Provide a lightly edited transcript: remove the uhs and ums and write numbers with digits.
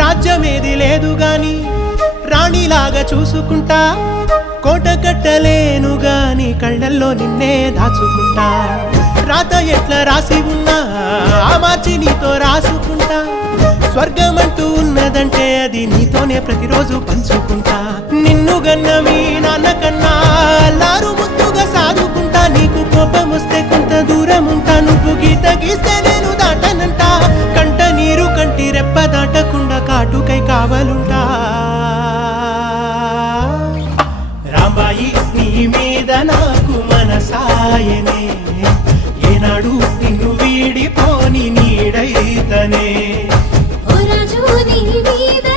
రాజ్యమేది లేదు గాని రాణిలాగా చూసుకుంటా, కోట కట్టలేను గాని కళ్ళల్లో నిన్నే దాచుకుంటా. రాత ఎట్లా రాసి ఉన్నా ఆ మార్చి నీతో రాసుకుంటా. స్వర్గమంటూ ఉన్నదంటే అది నీతోనే ప్రతిరోజు పంచుకుంటా. నిన్ను గన్న మీ నాన్న కన్నా అల్లారు ముద్దుగా సాదుకుంటా. నీకు కోపం వస్తే కొంత దూరం ఉంటా, నువ్వు గీత గీస్తే నేను దాటనంట. కంట నీరు కంటి రెప్ప దాటకుండా కాటుకై కావలుంటా. రాంబాయి నీ మీద నాకు మనసాయనే, ఏనాడు నిన్ను వీడిపోని నీడైతనే. ఓ రాజు నీ మీద